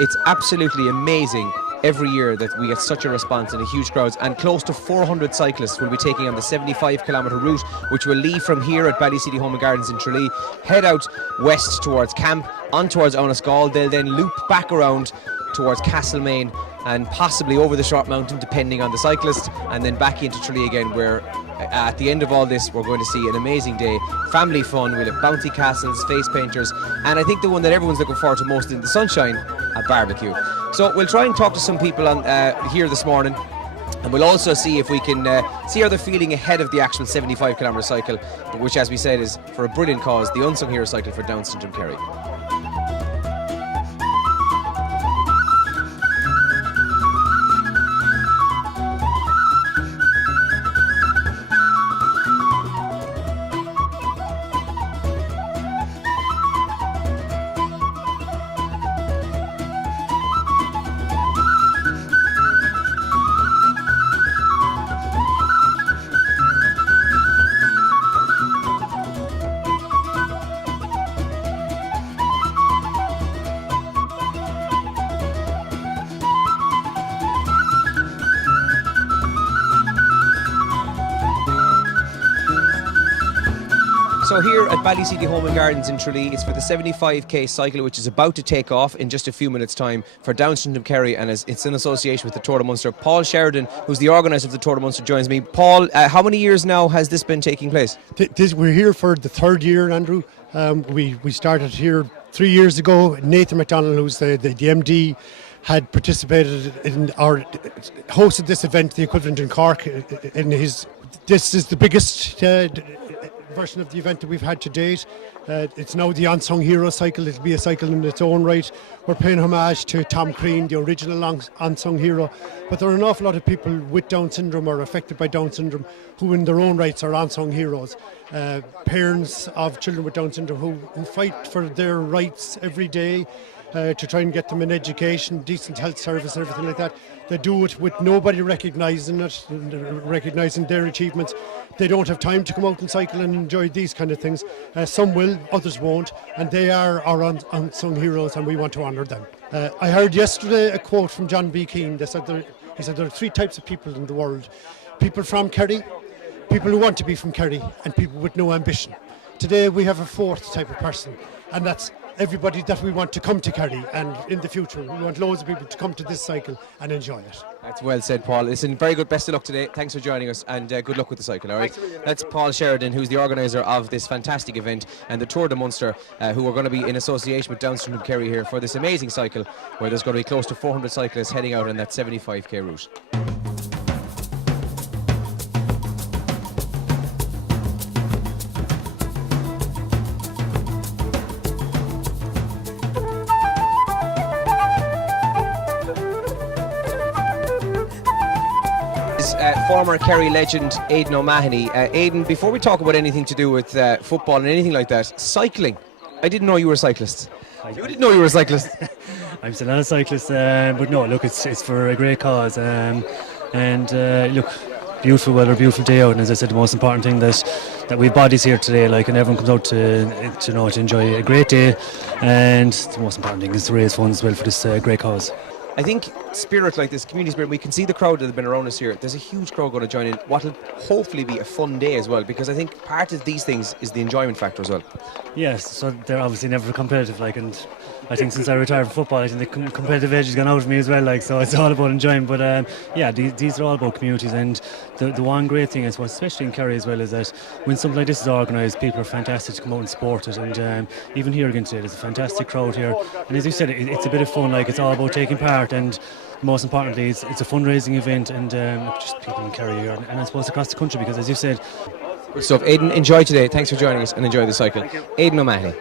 It's absolutely amazing every year that we get such a response and a huge crowds, and close to 400 cyclists will be taking on the 75-kilometre route, which will leave from here at Ballyseedy Home and Gardens in Tralee, head out west towards Camp, on towards Onascall. They'll then loop back around towards Castlemaine and possibly over the Short Mountain depending on the cyclist, and then back into Tralee again, where at the end of all this we're going to see an amazing day, family fun. We'll have bouncy castles, face painters, and I think the one that everyone's looking forward to most in the sunshine, a barbecue. So we'll try and talk to some people on here this morning, and we'll also see if we can see how they're feeling ahead of the actual 75-kilometre cycle, which, as we said, is for a brilliant cause, the Unsung Hero Cycle for Down Syndrome Kerry. So here at Ballyseedy Home and Gardens in Tralee, it's for the 75k cycle, which is about to take off in just a few minutes' time for Down Syndrome Kerry, and it's in association with the Tour de Munster. Paul Sheridan, who's the organiser of the Tour de Munster, joins me. Paul, how many years now has this been taking place? We're here for the third year, Andrew. We started here 3 years ago. Nathan McDonald, who's the MD, had participated in or hosted this event, the equivalent in Cork. This is the biggest version of the event that we've had to date. It's now the Unsung Hero Cycle. It'll be a cycle in its own right. We're paying homage to Tom Crean, the original Unsung Hero. But there are an awful lot of people with Down syndrome or affected by Down syndrome who in their own rights are unsung heroes. Parents of children with Down syndrome who fight for their rights every day to try and get them an education, decent health service and everything like that. They do it with nobody recognising it, recognising their achievements. They don't have time to come out and cycle and enjoy these kind of things. Some will, others won't, and they are our unsung heroes, and we want to honour them. I heard yesterday a quote from John B. Keane. He said there are three types of people in the world: people from Kerry, people who want to be from Kerry, and people with no ambition. Today we have a fourth type of person, and that's everybody that we want to come to Kerry, and in the future we want loads of people to come to this cycle and enjoy it. That's well said, Paul. Listen, very good, best of luck today. Thanks for joining us, and good luck with the cycle, all right? That's Paul Sheridan, who's the organiser of this fantastic event, and the Tour de Munster, who are going to be in association with Down Syndrome Kerry here for this amazing cycle, where there's going to be close to 400 cyclists heading out on that 75k route. Former Kerry legend Aidan O'Mahony. Aidan, before we talk about anything to do with football and anything like that, cycling. I didn't know you were a cyclist. You didn't know you were a cyclist. I'm still not a cyclist, but no, look, it's for a great cause. Look, beautiful weather, beautiful day out, and as I said, the most important thing that we've bodies here today, and everyone comes out to enjoy a great day, and the most important thing is to raise funds as well for this great cause. I think spirit like this, community spirit, we can see the crowd that have been around us here. There's a huge crowd going to join in. What will hopefully be a fun day as well, because I think part of these things is the enjoyment factor as well. Yes, so they're obviously never competitive, and I think since I retired from football, I think the competitive edge has gone out of me as well, so it's all about enjoying. But these are all about communities, and the one great thing, I suppose, especially in Kerry as well, is that when something like this is organised, people are fantastic to come out and support it. And even here again today, there's a fantastic crowd here, and as you said, it's a bit of fun. It's all about taking part, and most importantly, it's a fundraising event, and just people in Kerry here, and I suppose across the country, because as you said. Good stuff. Aidan, enjoy today. Thanks for joining us, and enjoy the cycle. Aidan O'Mahony.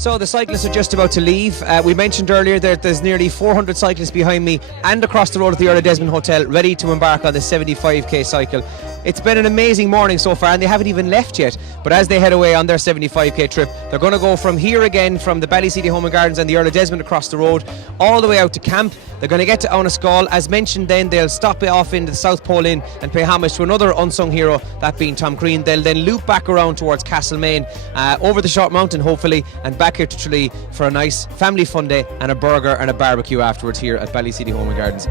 So the cyclists are just about to leave. We mentioned earlier that there's nearly 400 cyclists behind me and across the road at the Earl of Desmond Hotel ready to embark on the 75k cycle. It's been an amazing morning so far, and they haven't even left yet. But as they head away on their 75k trip, they're going to go from here again, from the Ballyseedy Home and Gardens and the Earl of Desmond across the road, all the way out to camp. They're going to get to Aunaskal. As mentioned then, they'll stop off into the South Pole Inn and pay homage to another unsung hero, that being Tom Crean. They'll then loop back around towards Castlemaine, over the Short Mountain hopefully, and back here to Tralee for a nice family fun day and a burger and a barbecue afterwards here at Ballyseedy Home and Gardens.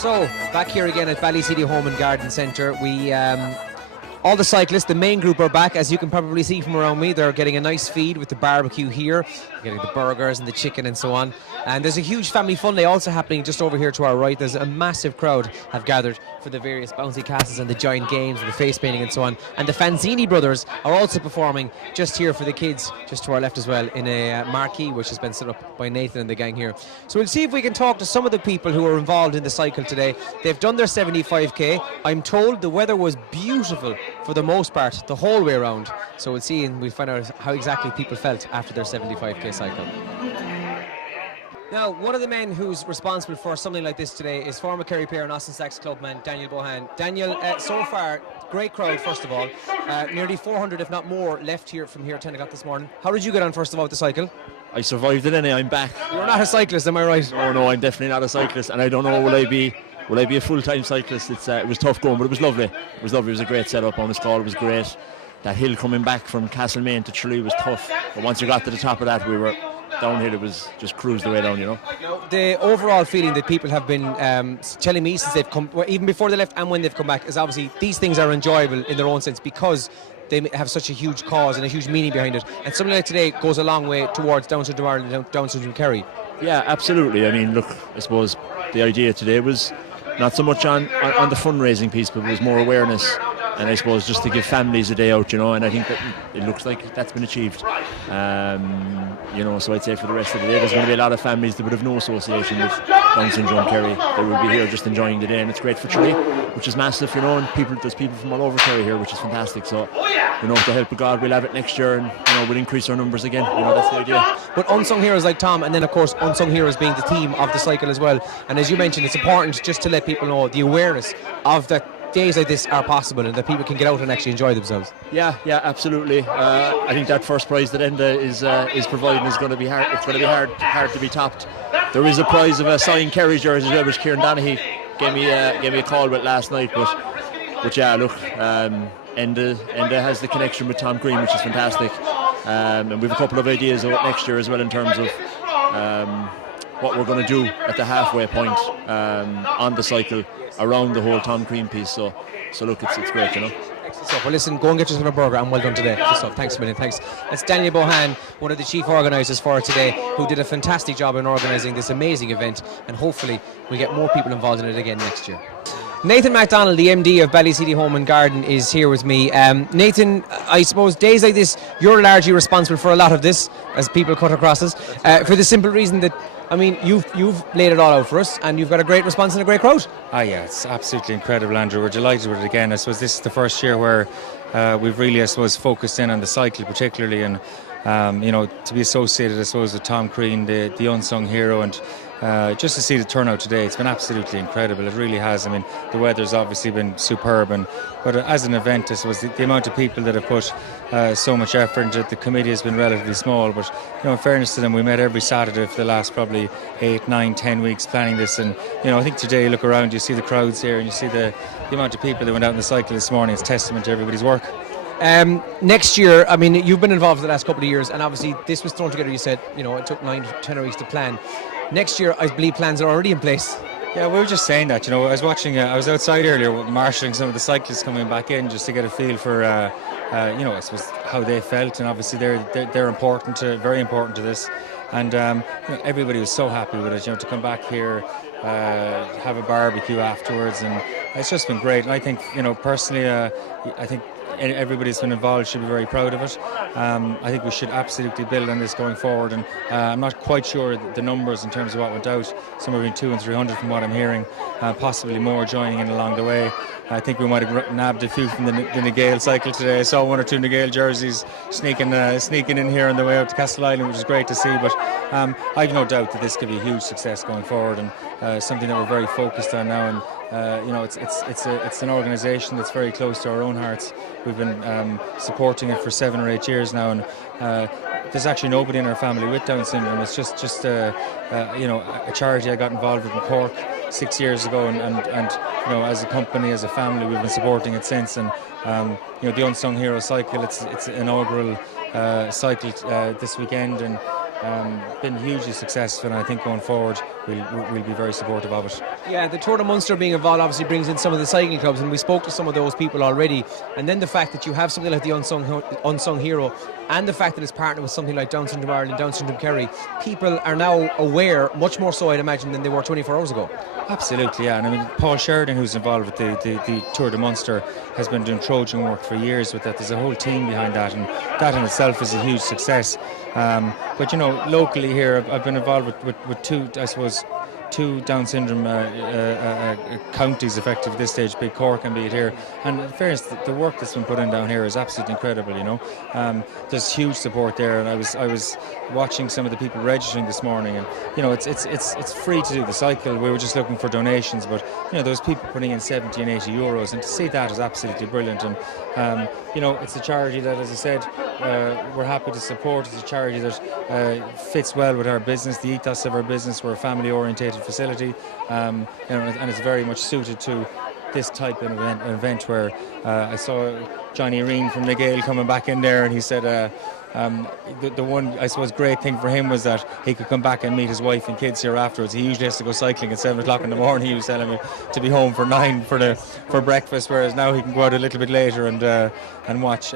So, back here again at Ballyseedy Home and Garden Centre, we all the cyclists, the main group, are back. As you can probably see from around me, they're getting a nice feed with the barbecue here, getting the burgers and the chicken and so on. And there's a huge family fun day also happening just over here to our right. There's a massive crowd have gathered for the various bouncy castles and the giant games and the face painting and so on. And the Fanzini brothers are also performing just here for the kids, just to our left as well, in a marquee which has been set up by Nathan and the gang here. So we'll see if we can talk to some of the people who are involved in the cycle today. They've done their 75k. I'm told the weather was beautiful for the most part the whole way around. So we'll see and we'll find out how exactly people felt after their 75k cycle. Now, one of the men who's responsible for something like this today is former Kerry player and Austin Sachs clubman Daniel Bohan. Daniel, so far, great crowd first of all. Nearly 400 if not more left here from here at 10 o'clock this morning. How did you get on first of all with the cycle? I survived it anyway, I'm back. You're not a cyclist, am I right? No, I'm definitely not a cyclist, and I don't know will I be a full-time cyclist. It was tough going, but it was lovely. It was a great setup on the Scall, it was great. That hill coming back from Castlemaine to Tralee was tough, but once you got to the top of that, we were downhill. It was just cruised the way down, you know. The overall feeling that people have been telling me since they've come, well, even before they left and when they've come back, is obviously these things are enjoyable in their own sense because they have such a huge cause and a huge meaning behind it. And something like today goes a long way towards Down Syndrome Ireland, Down Syndrome Kerry. Yeah, absolutely. I mean, look, I suppose the idea today was not so much on the fundraising piece, but it was more awareness. And I suppose just to give families a day out, you know, and I think that it looks like that's been achieved. You know, so I'd say for the rest of the day, there's going to be a lot of families that would have no association with Down Syndrome Kerry that will be here just enjoying the day, and it's great for Tralee, which is massive, you know, and there's people from all over Kerry here, which is fantastic. So, you know, with the help of God, we'll have it next year, and you know, we'll increase our numbers again. You know, that's the idea. But unsung heroes like Tom, and then of course unsung heroes being the theme of the cycle as well. And as you mentioned, it's important just to let people know the awareness of that. Days like this are possible and that people can get out and actually enjoy themselves. Yeah, absolutely. I think that first prize that Enda is providing is going to be hard. It's going to be hard to be topped. There is a prize of a signed Kerry jersey as well, which Kieran Donaghy gave me a call with last night. But yeah, look, Enda has the connection with Tom Green, which is fantastic. And we have a couple of ideas about next year as well in terms of what we're going to do at the halfway point on the cycle around the whole Tom Green piece. So look, it's great, you know. Excellent stuff. Well, listen, go and get yourself a burger and well done today. Good stuff. Thanks a million. Thanks. That's Daniel Bohan, one of the chief organisers for today, who did a fantastic job in organising this amazing event, and hopefully we'll get more people involved in it again next year. Nathan MacDonald, the MD of Ballyseedy Home and Garden, is here with me. Nathan, I suppose days like this, you're largely responsible for a lot of this, as people cut across us, for the simple reason that, I mean, you've laid it all out for us, and you've got a great response and a great crowd. Yeah, it's absolutely incredible, Andrew. We're delighted with it again. I suppose this is the first year where we've really, I suppose, focused in on the cycle particularly, and you know, to be associated, I suppose, with Tom Crean, the unsung hero, and just to see the turnout today, it's been absolutely incredible. It really has. I mean, the weather's obviously been superb, but as an event, I suppose the amount of people that have put so much effort into it, the committee has been relatively small, but you know, in fairness to them, we met every Saturday for the last probably 8, 9, 10 weeks planning this, and you know, I think today, you look around, you see the crowds here, and you see the amount of people that went out on the cycle this morning. It's testament to everybody's work. Next year, I mean, you've been involved for the last couple of years, and obviously this was thrown together. You said, you know, it took 9 to 10 weeks to plan. Next year, I believe plans are already in place. Yeah, we were just saying that. You know, I was watching. I was outside earlier, marshalling some of the cyclists coming back in, just to get a feel for, you know, I suppose how they felt, and obviously they're important, very important to this. And you know, everybody was so happy with it. You know, to come back here, have a barbecue afterwards, and it's just been great. And I think, you know, personally, I think everybody that's been involved should be very proud of it. I think we should absolutely build on this going forward, and I'm not quite sure the numbers in terms of what went out, somewhere between 200 and 300 from what I'm hearing, possibly more joining in along the way. I think we might have nabbed a few from the Nagale cycle today. I saw 1 or 2 Nagale jerseys sneaking in here on the way out to Castle Island, which is great to see. But I've no doubt that this could be a huge success going forward, and something that we're very focused on now. And you know, it's an organisation that's very close to our own hearts. We've been supporting it for 7 or 8 years now, and there's actually nobody in our family with Down syndrome. It's just you know, a charity I got involved with in Cork 6 years ago, and you know, as a company, as a family, we've been supporting it since. And you know, the Unsung Hero Cycle, it's an inaugural cycle this weekend, and been hugely successful. And I think going forward, we'll be very supportive of it. Yeah, the Tour de Munster being involved obviously brings in some of the cycling clubs, and we spoke to some of those people already. And then the fact that you have something like the Unsung Hero, and the fact that it's partnered with something like Down Syndrome Ireland, Down Syndrome Kerry, people are now aware, much more so I'd imagine, than they were 24 hours ago. Absolutely, yeah. And I mean, Paul Sheridan, who's involved with the Tour de Munster, has been doing Trojan work for years with that. There's a whole team behind that, and that in itself is a huge success. But you know, locally here, I've been involved with two, I suppose, two Down syndrome counties effective at this stage, be it Cork and be it here. And in fairness, the work that's been put in down here is absolutely incredible. You know, there's huge support there, and I was watching some of the people registering this morning, and you know, it's free to do the cycle. We were just looking for donations, but you know, those people putting in 70 and 80 euros, and to see that is absolutely brilliant. And you know, it's a charity that, as I said, we're happy to support. It's a charity that fits well with our business, the ethos of our business. We're a family-orientated facility, you know, and it's very much suited to this type of event where I saw Johnny Reen from Reggae coming back in there, and he said the one, I suppose, great thing for him was that he could come back and meet his wife and kids here afterwards. He usually has to go cycling at 7 o'clock in the morning. He was telling me to be home for 9 for breakfast, whereas now he can go out a little bit later and watch.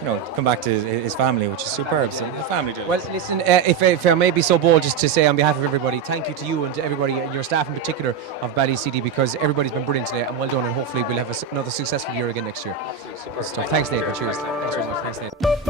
You know, come back to his family, which is superb. So the family do. Well, listen, if I may be so bold, just to say on behalf of everybody, thank you to you and to everybody, your staff in particular of Ballyseedy, because everybody's been brilliant today, and well done, and hopefully we'll have another successful year again next year. Good stuff. Thanks, Nathan. Cheers. Thanks very much. Thanks, Nathan.